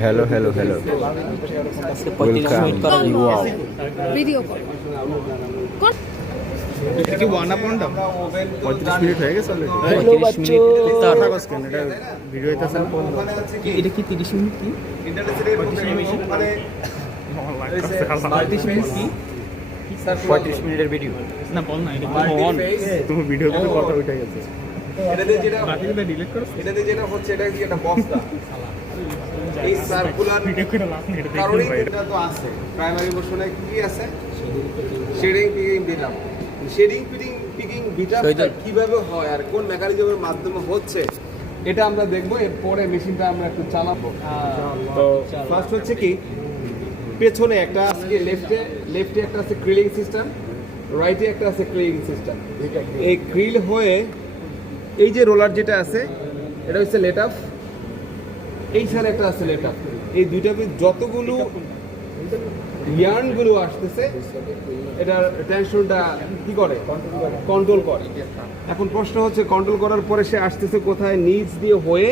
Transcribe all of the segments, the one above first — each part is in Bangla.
Hello hello hello video call এটা কি ওয়ান আপন 35 মিনিট হয়ে গেছে অলরেডি। 35 মিনিট তারটা বাস কেন এটা ভিডিও হইতাছে না। এটা কি 30 মিনিট কি 35 মিনিট কি 35 মিনিটের ভিডিও না বল না এটা অন তুমি ভিডিও কিন্তু কথা উঠে গেছে। এটাতে যেটা বাকিটা ডিলিট করো। এটাতে যেটা হচ্ছে এটা কি একটা বক্সটা এই সার্কুলার ভিডিও করে লাভ নেই, এটা দেখুন কারণে ভাই। এটা তো আছে প্রাইমারি মোশনে কি আছে শেডিং পিকিং বিটাম শেডিং পিকিং বিটাম কিভাবে হয় আর কোন মেকানিজমের মাধ্যমে হচ্ছে এটা আমরা দেখবো। এরপরে মেশিনটা আমরা একটু চালাবো। তো ফার্স্ট হচ্ছে কি পেছনে একটা আছে লেফটে একটা আছে ক্রিলিং সিস্টেম, রাইটে একটা আছে ক্রিলিং সিস্টেম। এই ক্রিল হয়ে এই যে রোলার যেটা আছে এটা হচ্ছে লেট আপ, এইখানে একটা আছে লেট আপ। এই দুইটাকে যতগুলো ইয়ার্নগুলো আসতেছে এটার টেনশনটা কি করে কন্ট্রোল করে। এখন প্রশ্ন হচ্ছে কন্ট্রোল করার পরে সে আসতেছে কোথায়, নিচ দিয়ে হয়ে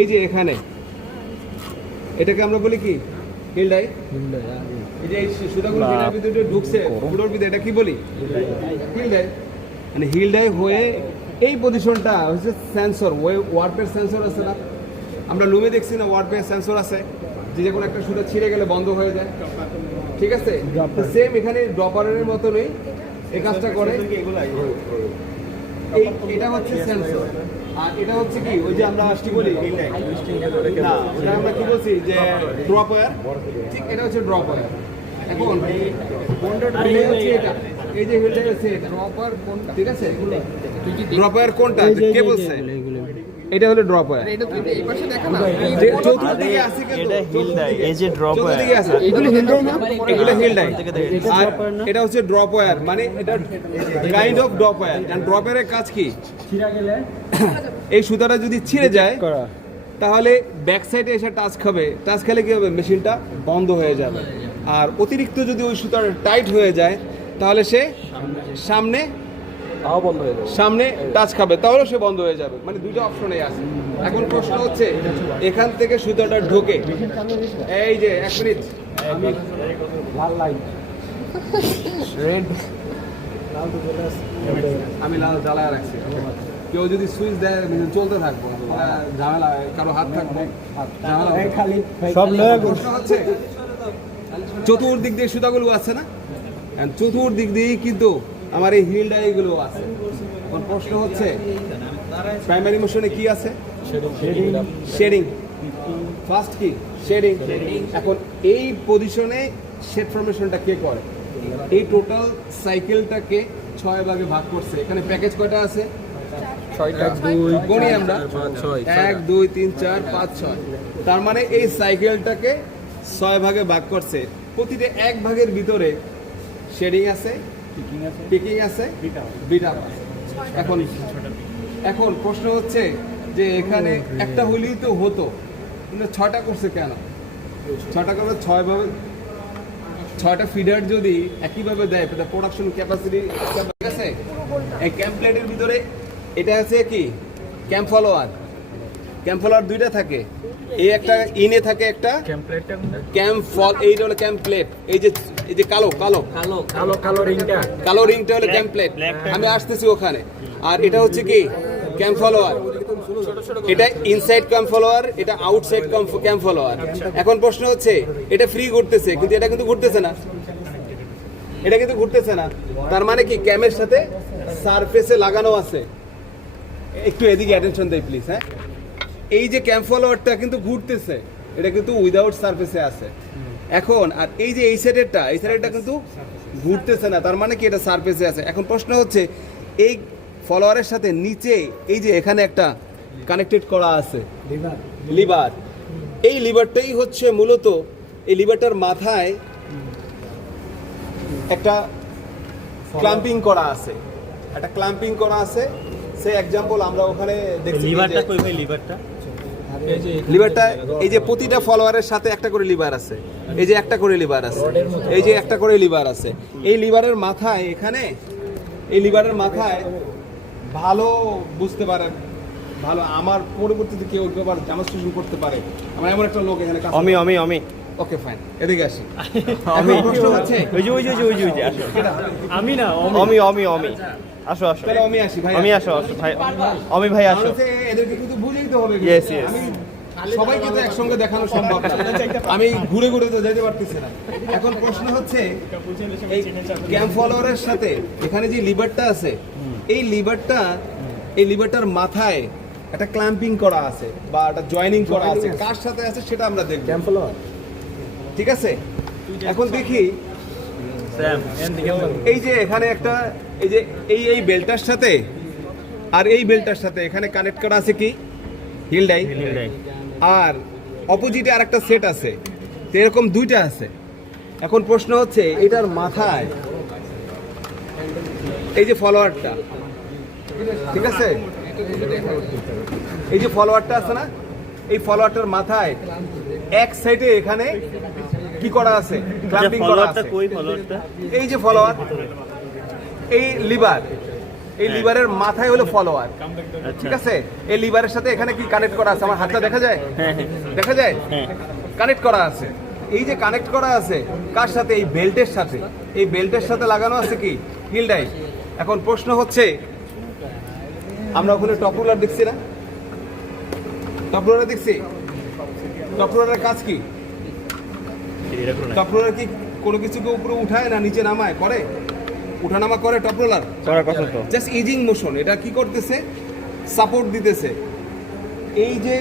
এই যে এখানে এটাকে আমরা বলি কি হিল ডাই। এই যে এই সুতাগুলো যেটার ভিতরে ঢুকছে ফুটোর ভিতরে এটা কি বলি হিল ডাই। মানে হিল ডাই হয়ে এই পজিশনটা হচ্ছে সেন্সর, ওয়ার্পের সেন্সর আছে না, আমরা লুমে দেখছি না ওয়ার্পের সেন্সর আছে যে কোনো একটা সুতা ছিঁড়ে গেলে বন্ধ হয়ে যায়, ঠিক আছে। সেম এখানে ড্রপারের মতনই এই কাজটা করে। এটা হচ্ছে সেন্সর আর এটা হচ্ছে কি ওই যে আমরা কি বলি না ওটা আমরা কি বলছি যে ড্রপ ওয়্যার, ঠিক এটা হচ্ছে ড্রপ ওয়্যার। এখন relay হচ্ছে এটা, এই যে হিলটা হচ্ছে এটা ড্রপার কোনটা, ঠিক আছে। ড্রপার কোনটা কে বলছে এটা হলো ড্রপ ওয়্যার। যে চতুর্দিকে আছে কিন্তু এটা হিল ডাই, এই যে ড্রপ চতুর্দিকে আছে এগুলো হিল ডাই না, এগুলো হিল ডাই। আর এটা হচ্ছে ড্রপ ওয়্যার, মানে এটা kind of drop wire. And drop ওয়্যারের কাজ কি, এই সুতাটা যদি ছিঁড়ে যায় তাহলে ব্যাক সাইডে এসে টাচ খাবে, টাচ খেলে কি হবে মেশিনটা বন্ধ হয়ে যাবে। আর অতিরিক্ত যদি ওই সুতাটা টাইট হয়ে যায় তাহলে সে সামনে সামনে টাচ খাবে, তাহলে সে বন্ধ হয়ে যাবে। মানে দুইটা অপশনেই আছে। এখন প্রশ্ন হচ্ছে এখান থেকে সুতাটা ঢোকে, এই যে 1 মিনিট আমি লাল জ্বালায় রাখছি, কেউ যদি সুইচ দেয় চলতে থাকবো, ঝামেলা কারো হাত থাকবে ঝামেলা সব। প্রশ্ন হচ্ছে চতুর্দিক দিয়ে সুতাগুলো আছে না, চতুর্দিক দিয়েই কিন্তু আমার এই হিল ডাইগুলো আছে। এখন প্রশ্ন হচ্ছে প্রাইমারি মোশনে কি আছে, শেডিং। ফার্স্ট কি শেডিং। এখন এই পজিশনে শেড ফরমেশনটা কে করে, এই টোটাল সাইকেলটাকে 6 ভাগে ভাগ করছে। এখানে প্যাকেজ কয়টা আছে 6টা, গণি আমরা 1 2 3 4 5 6। তার মানে এই সাইকেলটাকে 6 ভাগে ভাগ করছে। প্রতিটা 1 ভাগের ভিতরে শেডিং আছে, পিকিং আছে, বিটাম আছে। এখন প্রশ্ন হচ্ছে যে এখানে একটা হলেই তো হতো, কিন্তু 6টা করছে কেন? 6টা করলে 6 ভাবে 6টা ফিডার যদি একইভাবে দেয় তাহলে প্রোডাকশন ক্যাপাসিটি ঠিক আছে। এই ক্যাম্পলেটের ভিতরে এটা আছে কি ক্যাম্প ফলোয়ার, ক্যাম্প ফলোয়ার দুইটা থাকে, এই একটা ইনে থাকে একটা ক্যাম্প ফল, এইটা হলো ক্যাম্প প্লেট। এই যে কালো রিংটা হলো ক্যাম্প প্লেট, আমি আসতেছি ওখানে। আর এটা হচ্ছে কি ক্যাম্প ফলোয়ার, এটা ইনসাইড ক্যাম্প ফলোয়ার, এটা আউটসাইড ক্যাম্প ফলোয়ার। এখন প্রশ্ন হচ্ছে এটা ফ্রি ঘুরতেছে কিন্তু এটা কিন্তু ঘুরতেছে না, এটা কিন্তু ঘুরতেছে না। তার মানে কি ক্যামের সাথে সারফেসে লাগানো আছে। একটু এদিকে অ্যাটেনশন দেয় প্লিজ। হ্যাঁ, এই যে ক্যাম্প ফলোয়ারটা কিন্তু ঘুরতেছে, এটা কিন্তু উইদাউট সারফেসে আছে। এখন আর এই যে এই সাইডেরটা কিন্তু ঘুরতেছে না, তার মানে কি এটা সারফেসে আছে। এখন প্রশ্ন হচ্ছে এই ফলোয়ারের সাথে নিচে এই যে এখানে একটা কানেক্টেড করা আছে লিভার, এই লিভারটাই হচ্ছে মূলত এই লিভারটার মাথায় একটা ক্লাম্পিং করা আছে, সে এক্সাম্পল আমরা ওখানে দেখছি। লিভারটা এই যে প্রতিটা ফলোয়ারের সাথে একটা করে লিভার আছে, এই যে একটা করে লিভার আছে, এই যে একটা করে লিভার আছে। এই লিভারের মাথায় এখানে এই লিভারের মাথায় ভালো বুঝতে পারেন ভালো আমার পরবর্তীতে কেউ ব্যাপার ডেমনস্ট্রেশন করতে পারে। আমার এমন একটা লোক এখানে কাজ অমি ওকে ফাইন, এদিকে আসি। আমি প্রশ্ন হচ্ছে ওই যে আসো আমি না অমি আসো তাহলে আমি আসি ভাই, আমি আসো ভাই অমি ভাই আসো। এদেরকে কিন্তু বুঝাইতে হবে। Yes, yes. আমি সবাইকে তো একসঙ্গে দেখানো সম্ভব না, আমি ঘুরে ঘুরে তো যেতে পারতেছি না। এখন প্রশ্ন হচ্ছে এই ক্যাম্প ফলোয়ারের সাথে এখানে যে লিভারটা আছে, এই লিভারটার মাথায় একটা ক্ল্যাম্পিং করা আছে বা একটা জয়েনিং করা আছে, কার সাথে আছে সেটা আমরা দেখব। ক্যাম্প ফলোয়ার, ঠিক আছে। এখন দেখি এই যে এখানে একটা এই যে এই বেল্টটার সাথে আর এই বেল্টটার সাথে এখানে কানেক্ট করা আছে কি হিল ডাই, আর অপোজিটে আরেকটা সেট আছে, তো এরকম দুইটা আছে। এখন প্রশ্ন হচ্ছে এটার মাথায় এই যে ফলোয়ারটা, ঠিক আছে, এই যে ফলোয়ারটা আছে না, এই ফলোয়ারটার মাথায় এক সাইডে এখানে কি করা আছে, ক্ল্যাম্পিং করা আছে। এই যে ফলোয়ার, এই লিভার, এই লিভারের মাথায় হলো ফলোয়ার, ঠিক আছে। এই লিভারের সাথে এখানে কি কানেক্ট করা আছে, আমার হাতটা দেখা যায়, দেখা যায়, কানেক্ট করা আছে। এই যে কানেক্ট করা আছে কার সাথে, এই বেল্টের সাথে, এই বেল্টের সাথে লাগানো আছে কি হিল ডাই। এখন প্রশ্ন হচ্ছে আমরা ওখানে টপ রোলার দেখছি না, টপ রোলার দেখছি, টপ রোলারের কাজ কি, টপ রোলার কি কোনো কিছুকে উপরে উঠায় না নিচে নামায়, করে উঠানামা করে টপ রোলার, করার কথা তো জাস্ট ইজিং মোশন। এটা কি করতেছে, সাপোর্ট দিতেছে। এই যে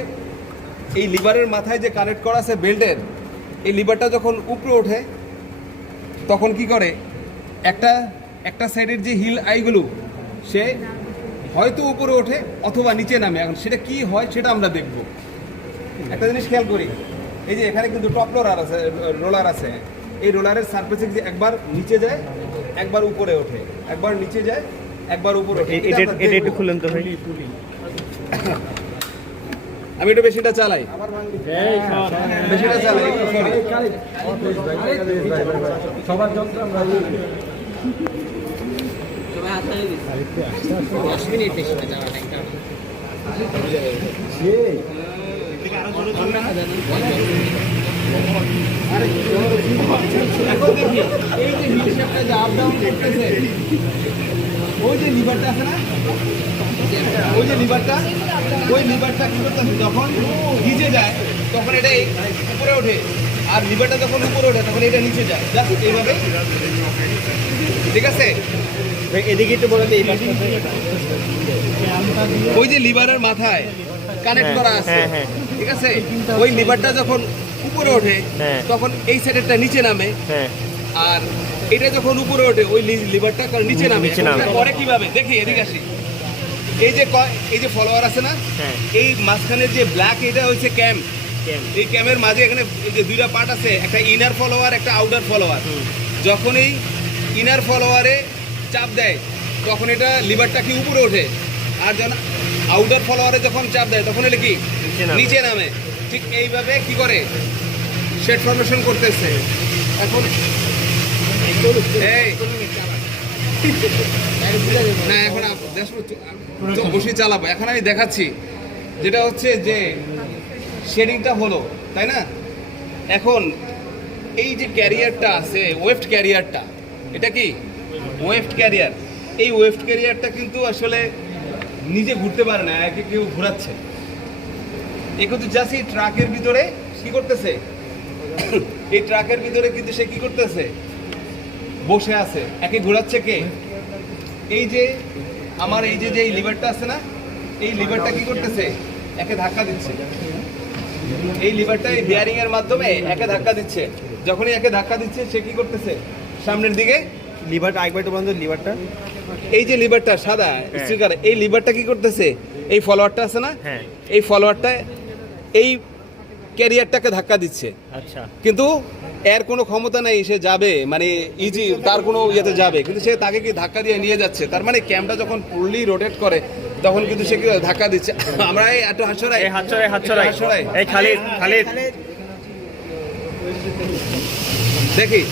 এই লিভারের মাথায় যে কানেক্ট করা আছে বেল্টের, এই লিভারটা যখন উপরে ওঠে তখন কি করে, একটা সাইডের যে হিল আইগুলো সে হয়তো উপরে ওঠে অথবা নিচে নামে। এখন সেটা কি হয় সেটা আমরা দেখব। একটা জিনিস খেয়াল করি, এই যে এখানে কিন্তু টপ রোলার আছে, এই রোলারের সারফেসে যে একবার নিচে যায় একবার উপরে ওঠে, একবার নিচে যায় একবার উপরে ওঠে। এটা একটু খুলেন তো ভাই। আমি একটু বেশিটা চালাই, বেশিটা চালাই, সবার যন্ত্র আমরা এখন দেখি এই যে হিল শেপটা যে আপ ডাউন করতেছে, ওই যে লিভারটা আছে না, ওই যে লিভারটা, ওই লিভারটা কি করতেছে, যখন নিচে যায় তখন এটা উপরে ওঠে, আর লিভারটা যখন উপরে ওঠে তখন এটা নিচে যায়, জাস্ট এইভাবে, ঠিক আছে। এদিকে একটু বলে দিই, ওই যে লিভারের মাথায় কানেক্ট করা আছে, ঠিক আছে, ওই লিভারটা যখন উপরে ওঠে তখন এই সাইডেরটা নিচে নামে, আর এটা যখন উপরে ওঠে ওই লিভারটা নিচে নামে। পরে কিভাবে দেখি, এদিকে আসি। এই যে ফলোয়ার আছে না, এই মাঝখানে যে ব্ল্যাক, এটা হচ্ছে ক্যাম। এই ক্যামের মাঝে এখানে এই যে দুইটা পার্ট আছে, একটা ইনার ফলোয়ার একটা আউটার ফলোয়ার। যখন এই ইনার ফলোয়ারে চাপ দেয় তখন এটা লিভারটা কি উপরে ওঠে, আর যখন আউটার ফলোয়ারে যখন চাপ দেয় তখন এটা কি নিচে নামে। ঠিক এইভাবে কি করে শেড ফর্মেশন করতেছে। এখন না, এখন বসে চালাবো। এখন আমি দেখাচ্ছি যেটা হচ্ছে যে শেডিংটা হলো, তাই না। এখন এই যে ক্যারিয়ারটা আছে, ওয়েফট ক্যারিয়ারটা, এটা কি ওয়েফট ক্যারিয়ার। এই ওয়েফট ক্যারিয়ারটা কিন্তু আসলে নিজে ঘুরতে পারে না, একে কেউ ঘোরাচ্ছে। এ কিন্তু জাস্ট এই ট্রাকের ভিতরে কি করতেছে, এই ট্রাকের ভিতরে কিন্তু সে কি করতেছে, বসে আছে। একে ঘোরাচ্ছে কে, এই যে আমার এই যে এই লিভারটা আছে না, এই লিভারটা কি করতেছে, একে ধাক্কা দিচ্ছে। এই লিভারটা এই বিয়ারিং এর মাধ্যমে একে ধাক্কা দিচ্ছে। যখনই একে ধাক্কা দিচ্ছে সে কি করতেছে, সামনের দিকে লিভারটা একবার তো বন্ধ, লিভারটা এই যে লিভারটা সাদা স্টিকার, এই লিভারটা কি করতেছে, এই ফলোয়ারটা আছে না, এই ফলোয়ারটা এই ক্যারিয়ারটাকে ধাক্কা দিচ্ছে। আচ্ছা, কিন্তু এর কোনো ক্ষমতা নাই সে যাবে, মানে ইজি তার কোনো ইয়েতে যাবে, কিন্তু সে তাকে কি ধাক্কা দিয়ে নিয়ে যাচ্ছে। তার মানে ক্যামটা যখন ফুললি রোটেট করে তখন কিন্তু সে কি ধাক্কা দিচ্ছে। আমরা এই একটু হাতছড়াই, হাতছড়াই এই খালিদ দেখি।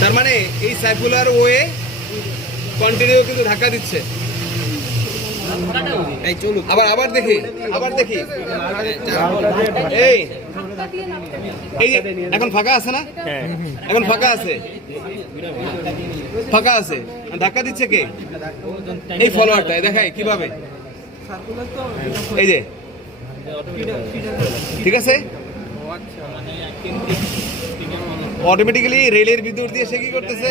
তার মানে এই সার্কুলার ওয়ে কন্টিনিউ কিন্তু ধাক্কা দিচ্ছে। এই চলুক। আবার দেখি এই এই যে এখন ফাঁকা আছে না? হ্যাঁ এখন ফাঁকা আছে ধাক্কা দিচ্ছে কে? এই ফলোয়ারটা দেখায় কিভাবে, এই যে ঠিক আছে, অটোমেটিক্যালি রেলের ভিতর দিয়ে সে কি করতেছে,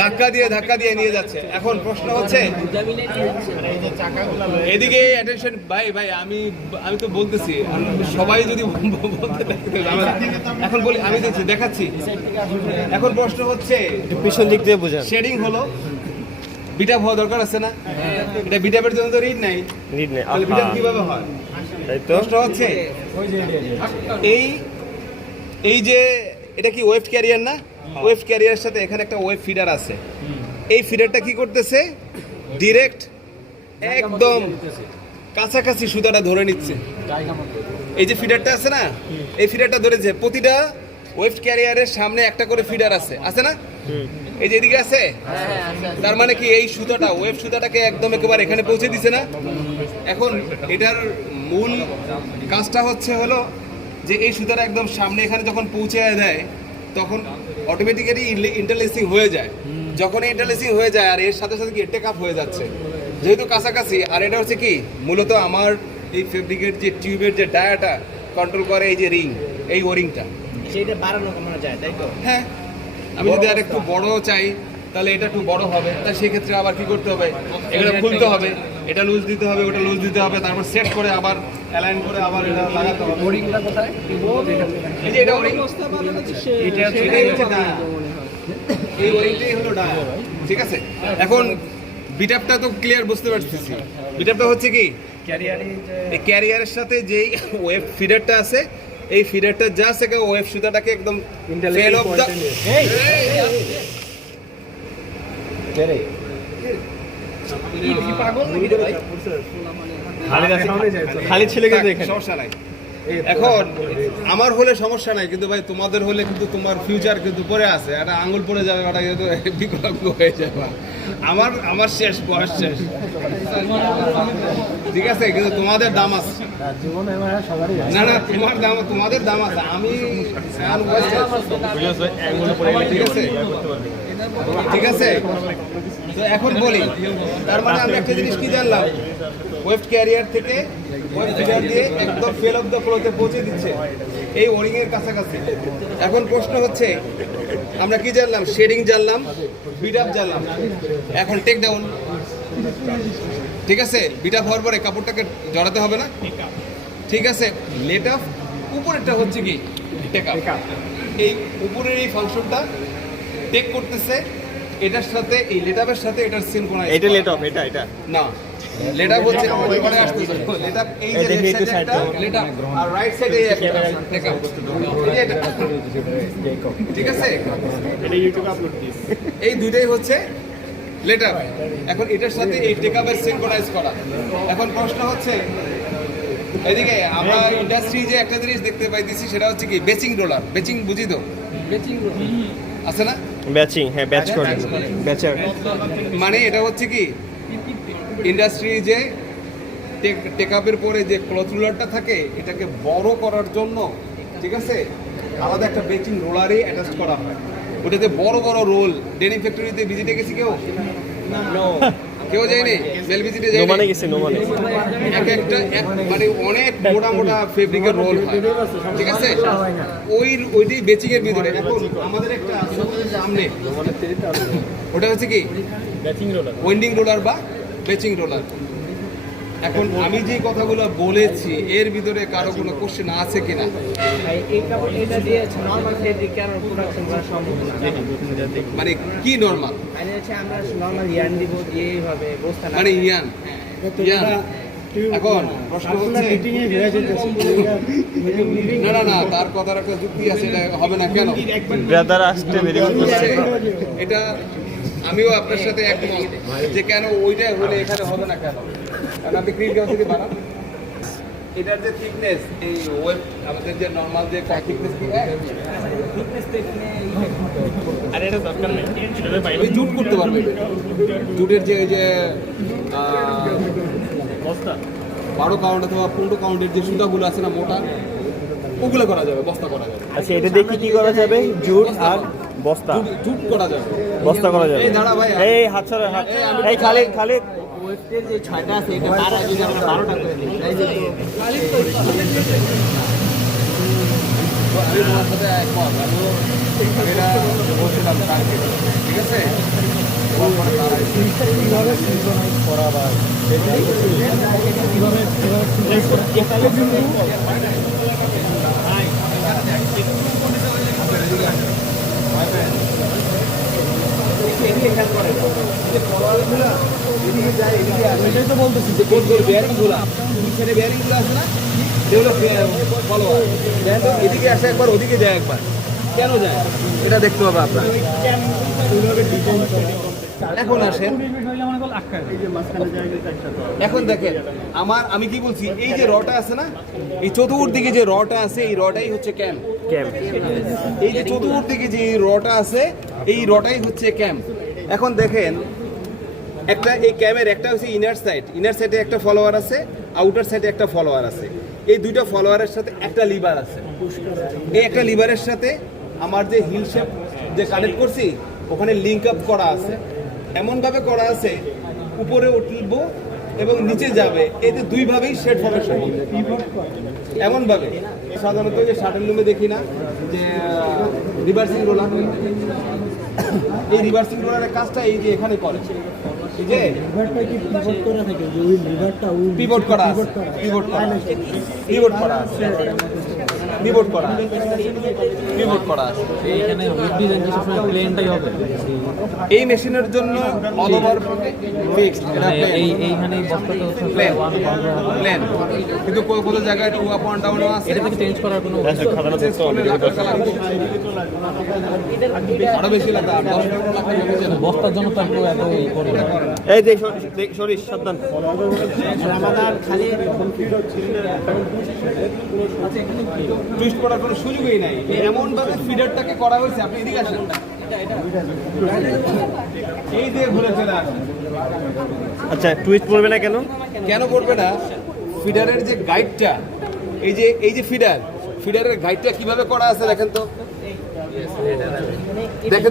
ধাক্কা দিয়ে নিয়ে যাচ্ছে। এখন প্রশ্ন হচ্ছে এদিকে অ্যাটেনশন ভাই আমি তো বলতেছি, সবাই যদি বলতে থাকে, এখন বলি আমি দেখাচ্ছি। এখন প্রশ্ন হচ্ছে পিছন দিক দিয়ে বোঝান। শেডিং হলো, বিটাপ হওয়া দরকার আছে না? এটা বিটাপের জন্য তো রিড নাই, রিড নেই। তাহলে বিটাপ কিভাবে হয়? তাই তো। প্রশ্ন হচ্ছে এই যে এটা কি ওয়েভ ক্যারিয়ার না? ওয়েভ ক্যারিয়ারের সাথে এখানে একটা ওয়েভ ফিডার আছে। এই ফিডারটা কি করতেছে, ডিরেক্ট একদম কাছাকাছি সুতাটা ধরে নিচ্ছে। এই যে ফিডারটা আছে না, এই ফিডারটা ধরেছে। প্রতিটা ওয়েভ ক্যারিয়ারের সামনে একটা করে ফিডার আছে না? এই যে এদিকে আছে, তার মানে কি এই সুতাটা, ওয়েভ সুতাটাকে একদম একেবারে এখানে পৌঁছে দিছে না? এখন এটার মূল কাজটা হলো যে এই সুতাটা একদম সামনে এখানে যখন পৌঁছে দেয়, তখন অটোমেটিক্যালি ইন্টারলেসিং হয়ে যায়। যখন ইন্টারলেসিং হয়ে যায় আর এর সাথে সাথে কি টেক আপ হয়ে যাচ্ছে, যেহেতু কাছাকাছি। আর এটা হচ্ছে কি, মূলত আমার এই ফেব্রিকের যে টিউবের যে ডায়াটা কন্ট্রোল করে এই যে রিং, এই ওরিংটা, সেইটা বাড়ানো কমানো যায়, তাই তো? হ্যাঁ, আমি যদি আর একটু বড় চাই তাহলে এটা একটু বড় হবে, তাই সেক্ষেত্রে আবার কি করতে হবে, এগুলো খুলতে হবে, এটা লুজ দিতে হবে, ওটা লুজ দিতে হবে, তারপর সেট করে আবার অ্যালাইন করে আবার এটা লাগাতে হবে। ওরিংটা কোথায়? এই যে এটা ওরিং, এটাই হচ্ছে ডায়া, এই ওরিংটাই হলো ডায়া, ঠিক আছে? এখন বিটাপটা তো ক্লিয়ার বুঝতে পারতেছি। বিটাপটা হচ্ছে কি, এই ক্যারিয়ারের সাথে যেই ওয়েভ ফিডারটা আছে, এই ফিডারটা জাস্ট একটা ওয়েভ সুতাটাকে একদম ফেল অফ দা খালি ছেলে কিন্তু এখানে সমস্যা নাই। এখন আমার হলে সমস্যা নাই, কিন্তু ভাই তোমাদের হলে কিন্তু তোমার ফিউচার কিন্তু পরে আছে, একটা আঙুল পড়ে যাবে, ওটা কিন্তু বিকলাঙ্গ হয়ে যাবে। আমার শেষ, বয়স শেষ, ঠিক আছে, কিন্তু তোমাদের দাম আছে। না তোমাদের দাম আছে। আমি ঠিক আছে। তো এখন বলি, তার মানে আমি একটা জিনিস কি জানলাম, ওয়েভ ক্যারিয়ার থেকে ওয়েভ ফিডার দিয়ে একদম ফেল অফ দ্য ফ্লোতে পৌঁছে দিচ্ছে এই ওরিং এর কাছাকাছি। এখন প্রশ্ন হচ্ছে আমরা কি জানলাম, শেডিং জানলাম, বিট আপ জানলাম, এখন টেক ডাউন, ঠিক আছে? বিট আপ হওয়ার পরে কাপড়টাকে জড়াতে হবে না, ঠিক আছে? লেট আপ, উপরেরটা হচ্ছে কি টেক আপ। এই উপরের এই ফাংশনটা টেক করতেছে এটার সাথে, এই লেট আপের সাথে এটার সিনক্রোনাইজ। এটা লেট অফ, এটা না, লেট আপ হচ্ছে ওইখানে আসতেছে। লেট আপ এই যে লেফট সাইডে একটা লেট আপ, আর রাইট সাইডে একটা টেক আপ, ঠিক আছে? এটা ইউটিউবে আপলোড দিস। এই দুইটাই হচ্ছে লেট আপ। এখন এটার সাথে এই টেক আপের সিনক্রোনাইজ করা। এখন প্রশ্ন হচ্ছে এদিকে আমরা ইন্ডাস্ট্রি যে একটা জিনিস দেখতে পাইতেছি, সেটা হচ্ছে কি বেচিং রোলার। বেচিং বুঝি তো, বেচিং আছে না? ব্যাচিং, হ্যাঁ ব্যাচ করে, ব্যাচার মানে এটা হচ্ছে কি, ইন্ডাস্ট্রি যে টেক আপের পরে যে ক্লথ রোলারটা থাকে, এটাকে বড় করার জন্য, ঠিক আছে, আলাদা একটা বেচিং রোলারই অ্যাটাচ করা হয়। ওটাতে বড় বড় রোল, ডেনিম ফ্যাক্টরিতে ভিজিটে গেছি কেউ যায়নি, মেল ভিজিটে যায়নি, মানে গেছে মানে মানে অনেক মোটা মোটা ফেব্রিকের রোল হয়, ঠিক আছে? ওইটি বেচিং এর ভিতরে। এখন আমাদের একটা সামনে ওটা হচ্ছে কি ওয়েন্ডিং রোলার বা বেচিং রোলার। এখন আমি যে কথাগুলো বলেছি এর ভিতরে কারো কোনো কোশ্চেন আছে কিনা? মানে কি নরমাল, মানে ইয়ান এখন প্রশ্ন হচ্ছে না তার কথার একটা যুক্তি আছে, এটা হবে না কেন? ব্রাদার আসতে দেরি করতেছে। এটা আমিও আপনার সাথে একমত যে কেন ওইটা হলে এখানে হবে না কেন, কারণ আপনি ক্রিম ক্যাপাসিটি বাড়ান। এটার যে থিকনেস এই ওয়েব আমাদের যে নরমাল যে থিকনেস আর এটা দরকার নেই সেটা বাইরে ওই জুট করতে পারবে জুটের যে ওই যে বস্তা 12 কাউন্ট অথবা 15 কাউন্টের যে সুতাগুলো আছে না মোটা ওগুলো করা যাবে বস্তা করা যাবে আচ্ছা এটা দেখি কি করা যাবে জুট আর বস্তা জুট করা যাবে বস্তা করা যাবে এই দাঁড়া ভাই এই হাত ছাড়া হাত এই খালিদ খালিদ ওয়েস্টের যে 6টা আছে এটা 12 যদি আমরা 12টা করে দিই তাই যে আমি তোমার সাথে একমত আমি এটা বলছিলাম কালকে ঠিক আছে এটাই তো বলতেছি যে বেয়ারিংগুলো পিছনে বেয়ারিংগুলো আছে না সেগুলো ফলোয়ার এদিকে আসে একবার ওদিকে যায় একবার কেন যায় এটা দেখতে হবে আপনার এখন আসেন এখন দেখেন আমি কি বলছি এই যে রটা আছে না এই চতুর্দিকে যে রটা আছে এই রটাই হচ্ছে ক্যাম্প এই যে চতুর্দিকে যে রটা আছে এই রটাই হচ্ছে ক্যাম্প এখন দেখেন একটা এই ক্যামের একটা হচ্ছে ইনার সাইডে একটা ফলোয়ার আছে আউটার সাইডে একটা ফলোয়ার আছে এই দুইটা ফলোয়ারের সাথে একটা লিভার আছে এই একটা লিভারের সাথে আমার যে হিল শেপ যে কানেক্ট করছি ওখানে লিঙ্ক আপ করা আছে এমনভাবে করা আছে উপরে উঠব এবং নিচে যাবে এতে দুইভাবেই শেড ফর্মেশন হবে এমনভাবে সাধারণত যে শাটল রুমে দেখি না যে রিভার্সিং রোলার এই রিভার্সিং রোলারের কাজটা এই যে এখানে করে এই যে পিভট করা আছে পিভট করা আছে পিভট করা আছে পিভট করা আছে পিভট করা আছে এখানে ওয়েব ডিজাইন যে সবসময় প্লেনটাই হবে এই মেশিনের জন্য অল ওভার ফিক্সড এটা এইখানে বস্তাটা হচ্ছে প্লেন প্লেন কিন্তু কোনো জায়গায় একটু আপ অ্যান্ড ডাউন আছে এটা থেকে চেঞ্জ করার কোনো আরো বেশি লাগে 10 টাকা বস্তার জন্য তো আমরা এত ই করি না। এই দেখ সরিস সাবধান আমাদের খালি টুইস্ট করার কোনো সুযোগই নাই এমন ভাবে ফিডারটাকে করা হয়েছে আপনি এদিকে আসেন এই দিয়ে ঘুরে চলে আসেন আচ্ছা টুইস্ট পড়বে না কেন কেন করবে না ফিডারের যে গাইডটা এই যে ফিডারের গাইডটা কিভাবে করা আছে দেখেন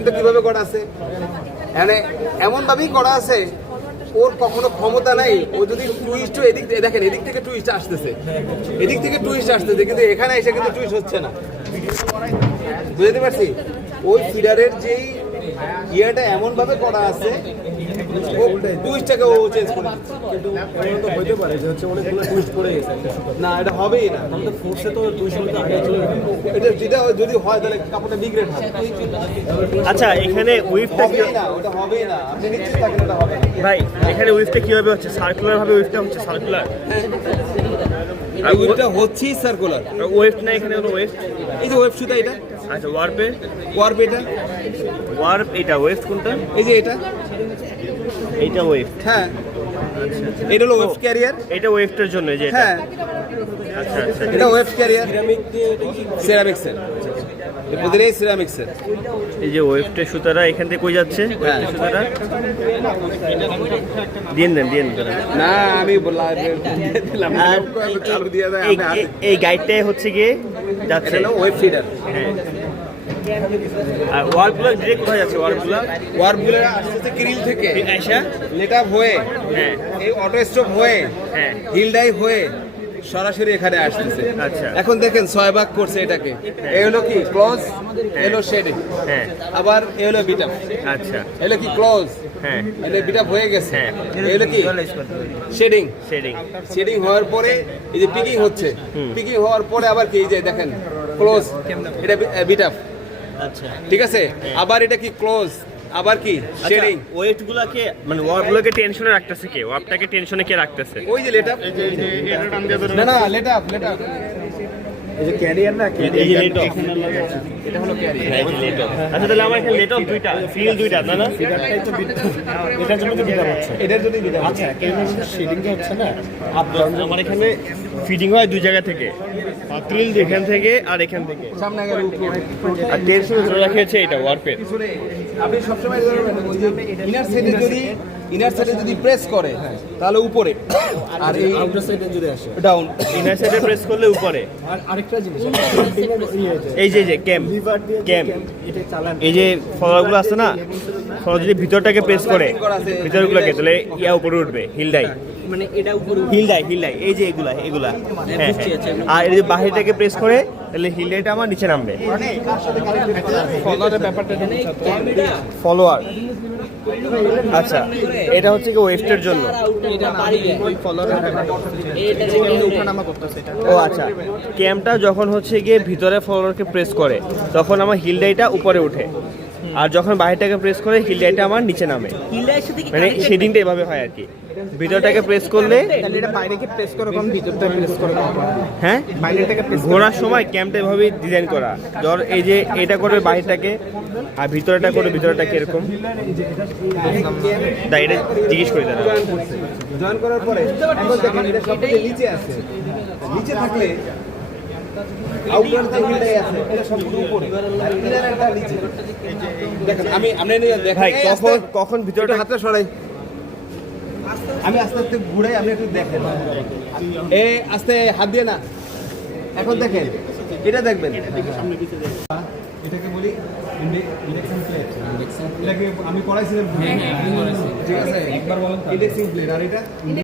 তো কিভাবে করা আছে মানে এমন ভাবেই করা আছে ওর কখনো ক্ষমতা নাই ও যদি টুইস্ট এদিক দেখেন এদিক থেকে টুইস্ট আসতেছে কিন্তু এখানে এসে কিন্তু টুইস্ট হচ্ছে না বুঝতে পারছি ওই ফিডারের যেই ইয়েটা এমন ভাবে করা আছে ও টুইস্টটাকে ও চেঞ্জ করে দিচ্ছে কিন্তু তো হইতে পারে যে হচ্ছে অনেকগুলো টুইস্ট পড়ে গেছে একটা সুতা না এটা হবেই না তাহলে তো ফোর্সে তো টুইস্ট হতে আগে চলে যাবে এটা যেটা যদি হয় তাহলে কাপড়টা বিগ্রেড হবে আচ্ছা এখানে উইফটা হবেই না ওটা হবেই না আপনি নিশ্চিত থাকেন এটা হবে না ভাই এখানে উইফটা কিভাবে হচ্ছে সার্কুলার ভাবে উইফটা হচ্ছে সার্কুলার আর ওইটা হচ্ছেই সার্কুলার ওয়েফট না এখানে কোনো ওয়েফট এই যে ওয়েব সুতা এটা আচ্ছা ওয়ার্প এটা ওয়ার্প এটা ওয়েফট কোনটা এই যে এটা এইটা ওয়েফট হ্যাঁ এটা হলো ওয়েব ক্যারিয়ার এটা ওয়েফটের জন্য যে এটা হ্যাঁ আচ্ছা আচ্ছা এটা ওয়েব ক্যারিয়ার সিরামিক্সের এর এই সিরামিক্সের এই যে ওয়েফটের সুতারা এখান থেকে কই যাচ্ছে হ্যাঁ। সুতারা দিয়ে দেন না আমি দিলাম চালু দিয়ে দেয় এই গাইডটাই হচ্ছে গিয়ে যাচ্ছে এটা হলো ওয়েব ফিডার হ্যাঁ আর ওয়ার্কগুলো ডিরেক্ট কোথায় যাচ্ছে ওয়ার্পগুলো আসছে গ্রিল থেকে আইসা লেট আপ হয়ে হ্যাঁ এই অটো স্টপ হয়ে হ্যাঁ হিল ডাই হয়ে সরাসরি এখানে আসতেছে আচ্ছা। এখন দেখেন 6 ভাগ করছে এটাকে এই হলো কি ক্লোজ এলো শেডিং হ্যাঁ আবার এই হলো বিটআপ আচ্ছা এলো কি ক্লোজ হ্যাঁ এলো বিটআপ হয়ে গেছে হ্যাঁ এই হলো কি শেডিং শেডিং হওয়ার পরে এই যে পিকিং হচ্ছে পিকিং হওয়ার পরে আবার কি এই যে দেখেন ক্লোজ এটা বিটআপ আচ্ছা ঠিক আছে আবার এটা কি ক্লোজ আবার কি শেডিং ওয়েটগুলোকে মানে ওয়ার্কগুলোকে টেনশনে রাখতেছে কে ওয়ার্কটাকে টেনশনে কে রাখতেছে ওই যে লেট আপ না লেট আপ এই যে ক্যারিয়ার না এই যে লেটক এটা হলো ক্যারিয়ার। এই যে লেটক আচ্ছা তাহলে আমার এখানে লেটক দুইটা ফিল দুইটা না ফিডারটাই তো এটার জন্য তো ফিডার হচ্ছে এটার যদি বিটা আচ্ছা ক্যারিয়ার শেডিংটা হচ্ছে না আমার এখানে ফিডিং হয় দুই জায়গা থেকে থ্রিল এখান থেকে আর এখান থেকে সামনে গেলে উপরে আর টেনশন ধরে রাখিয়েছে এটা ওয়ারপের পিছনে আপনি সবসময় ধরবেন ওই যে ইনার সাইডে যদি প্রেস করে তাহলে উপরে আর এই আউটার সাইডে যদি আসে ডাউন ইনার সাইডে প্রেস করলে উপরে আর আরেকটা জিনিস এই যে ক্যাম ক্যাম এটা চালান এই যে ফলোয়ারগুলো আছে না ফলোয়ার যদি ভিতরটাকে প্রেস করে ভিতরগুলোকে তাহলে ইয়া উপরে উঠবে হিলডাই মানে এটা উপরে হিলডাই এই যে এগুলা হ্যাঁ বুঝছি, আচ্ছা, এগুলো। আর এই যে বাহিরটাকে প্রেস করে তাহলে হিলডাইটা আমার নিচে নামবে ফলোয়ারের ব্যাপারটা ফলোয়ার আচ্ছা এটা হচ্ছে কি ওয়েস্টের জন্য এটা বাড়ি দেয়। ওই ফলোয়ারের ব্যাপারটা এটা যেখানে ওঠানামা করতেছে এটা ও আচ্ছা ক্যামটা যখন হচ্ছে গিয়ে ভিতরে ফলোয়ারকে প্রেস করে তখন আমার হিলডাইটা উপরে ওঠে আর যখন বাহিরটাকে প্রেস করে হিলডাইটা আমার নিচে নামে হিলের সাথে কি মানে শেডিংটা এভাবে হয় আর কি ভিতরটাকে প্রেস করলে তাহলে এটা বাইরেকে প্রেস করে কোন ভিতরটা প্রেস করে হ্যাঁ বাইরেটাকে প্রেস ঘোরার সময় ক্যামটা এভাবে ডিজাইন করা ধর এই যে এটা করবে বাহিরটাকে আর ভিতরটা করবে ভিতরটাকে এরকম তাই এটা জিজ্ঞেস করে দেন জয়েন করার পরে এখন দেখেন এটা সবথেকে নিচে আছে নিচে থাকলে আউটার যে হিলটাই আছে এটা সম্পূর্ণ উপরে আর ইনারটা নিচে দেখেন আমি দেখেন ভাই কখন ভিতরটা হাতটা সরাই আমি আস্তে আস্তে ঘুরাই আপনি একটু দেখেন এই আস্তে হাত দিয়ে না এখন দেখেন এটা দেখবেন এটাকে বলি ইন্ডেক্সিং প্লেট এটাকে আমি পড়াইছিলাম ঠিক আছে একবার বলেন ইন্ডেক্সিং প্লেট আর এটা